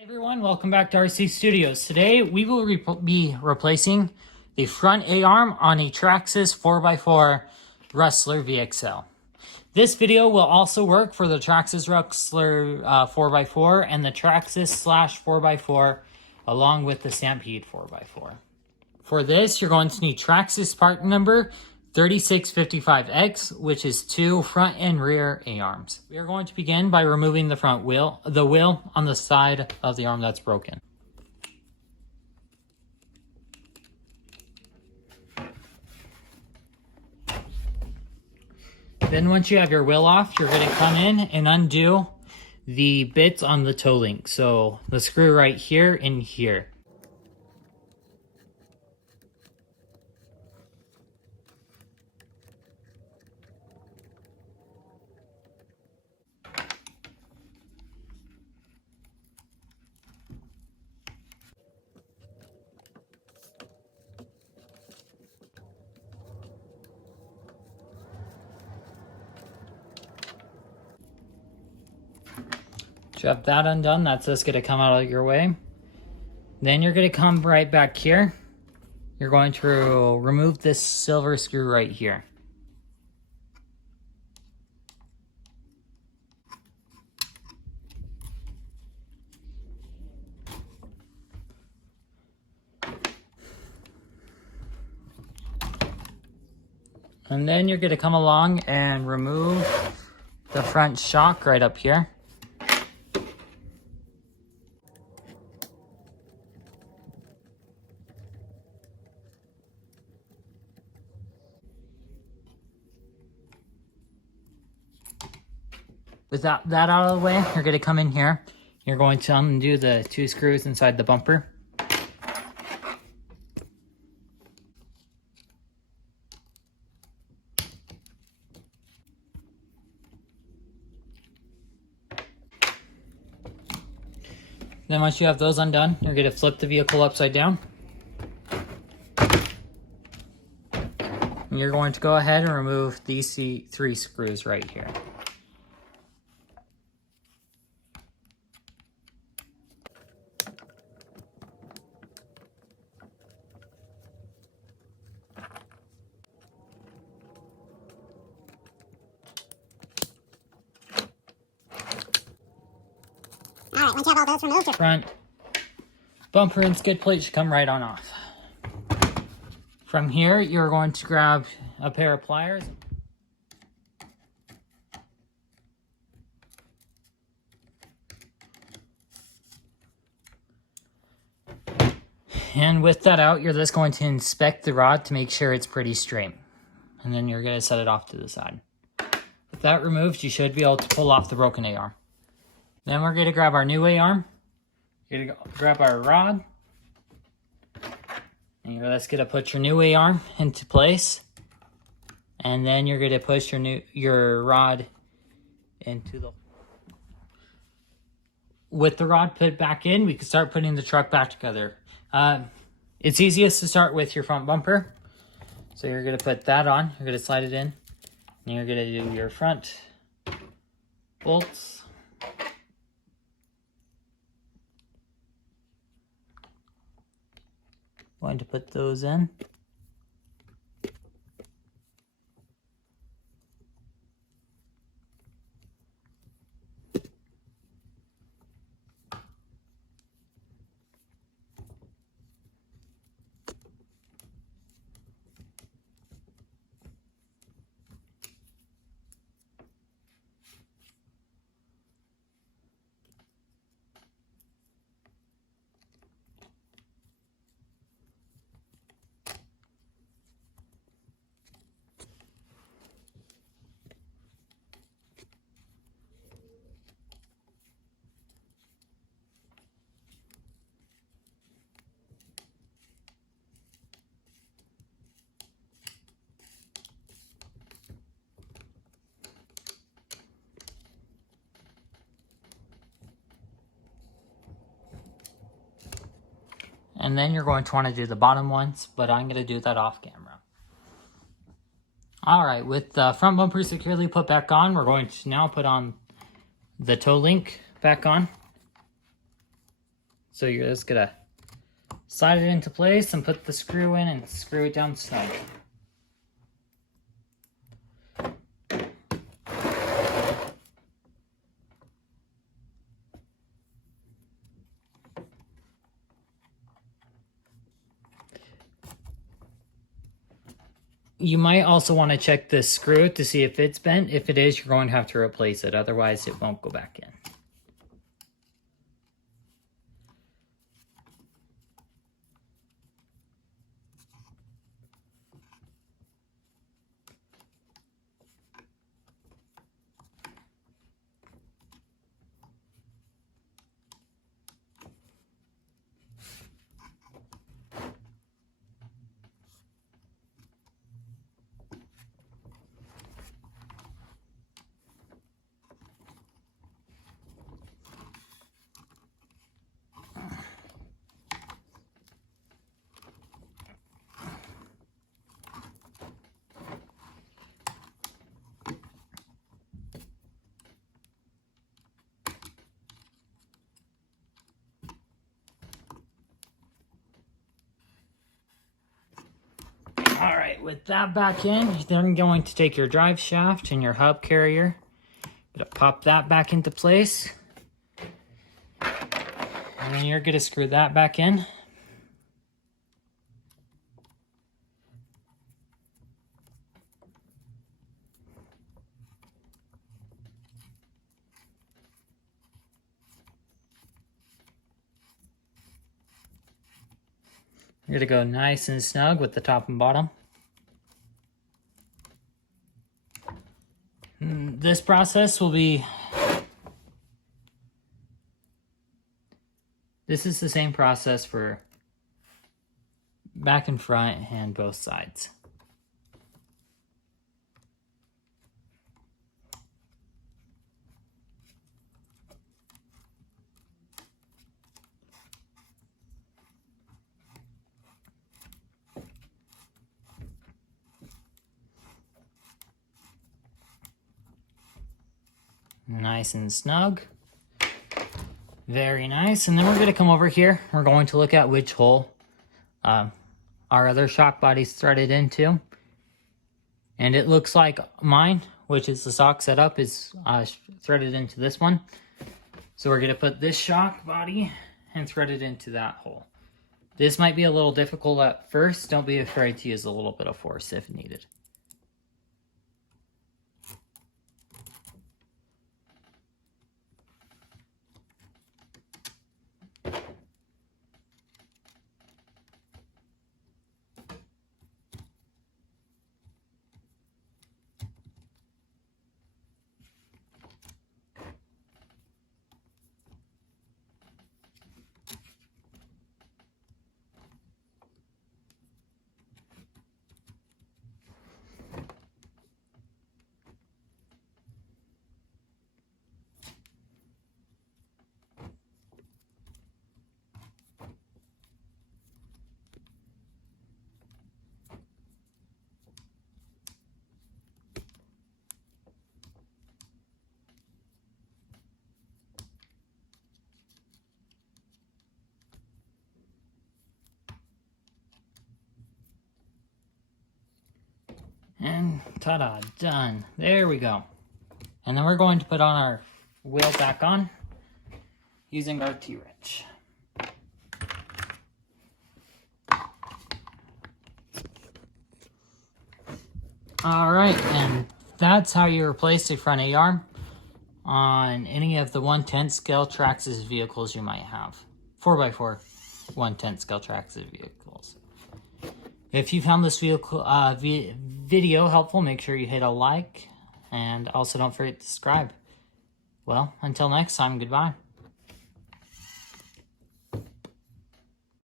Hey everyone, welcome back to RC Studios. Today we will be replacing the front A-arm on a Traxxas 4x4 Rustler VXL. This video will also work for the Traxxas Rustler 4x4 and the Traxxas /4x4 along with the Stampede 4x4. For this, you're going to need Traxxas part number 3655X, which is 2 front and rear A-arms. We are going to begin by removing the front wheel, the wheel on the side of the arm that's broken. Then once you have your wheel off, you're going to come in and undo the bits on the toe link. So the screw right here and here. You have that undone, that's just going to come out of your way. Then you're going to come right back here. You're going to remove this silver screw right here. And then you're going to come along and remove the front shock right up here. With that out of the way, you're going to come in here. You're going to undo the 2 screws inside the bumper. Then once you have those undone, you're going to flip the vehicle upside down. And you're going to go ahead and remove these 3 screws right here. Alright, once you have all those removed, your Front bumper and skid plate should come right on off. From here, you're going to grab a pair of pliers. And with that out, you're just going to inspect the rod to make sure it's pretty straight. And then you're going to set it off to the side. With that removed, you should be able to pull off the broken A-arm. Then we're going to grab our new A-arm. You're going to grab our rod. And you're just going to put your new A-arm into place. And then you're going to push your rod into the... With the rod put back in, we can start putting the truck back together. It's easiest to start with your front bumper. So you're going to put that on. You're going to slide it in. And you're going to do your front bolts. Going to put those in. And then you're going to want to do the bottom ones, but I'm going to do that off camera. Alright, with the front bumper securely put back on, we're going to now put on the toe link back on. So you're just gonna slide it into place and put the screw in and screw it down snug. You might also want to check this screw to see if it's bent. If it is, you're going to have to replace it. Otherwise, it won't go back in. All right, with that back in, then you're going to take your drive shaft and your hub carrier. Gonna pop that back into place. And then you're gonna screw that back in. You're gonna go nice and snug with the top and bottom. This process will be... This is the same process for back and front and both sides. Nice and snug. Very nice. And then we're going to come over here. We're going to look at which hole our other shock body's threaded into. And it looks like mine, which is the stock setup, is threaded into this one. So we're going to put this shock body and thread it into that hole. This might be a little difficult at first. Don't be afraid to use a little bit of force if needed. And ta-da, done. There we go. And then we're going to put on our wheel back on using our T-wrench. All right, and that's how you replace a front A-arm on any of the 1/10 scale Traxxas vehicles you might have. 4x4 1/10 scale Traxxas vehicles. If you found this video helpful, make sure you hit a like, and also don't forget to subscribe. Well, until next time, goodbye.